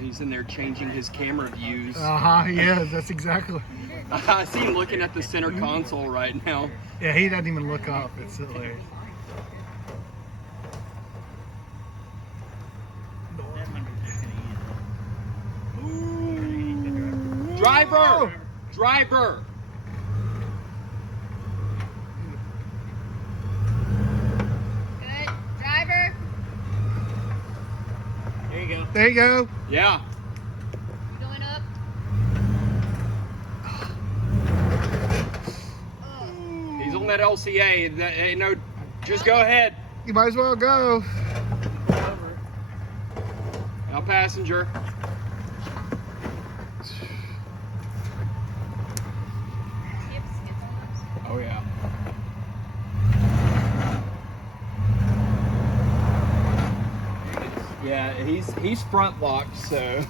he's in there changing his camera views. Yeah, that's exactly. I see him looking at the center console right now. Yeah, he doesn't even look up. It's hilarious. Driver! Driver! Good. Driver. There you go. There you go. Yeah. Going up. He's on that LCA. Ain't no, just go ahead. You might as well go. Now passenger. Oh yeah. Yeah, he's front locked, so.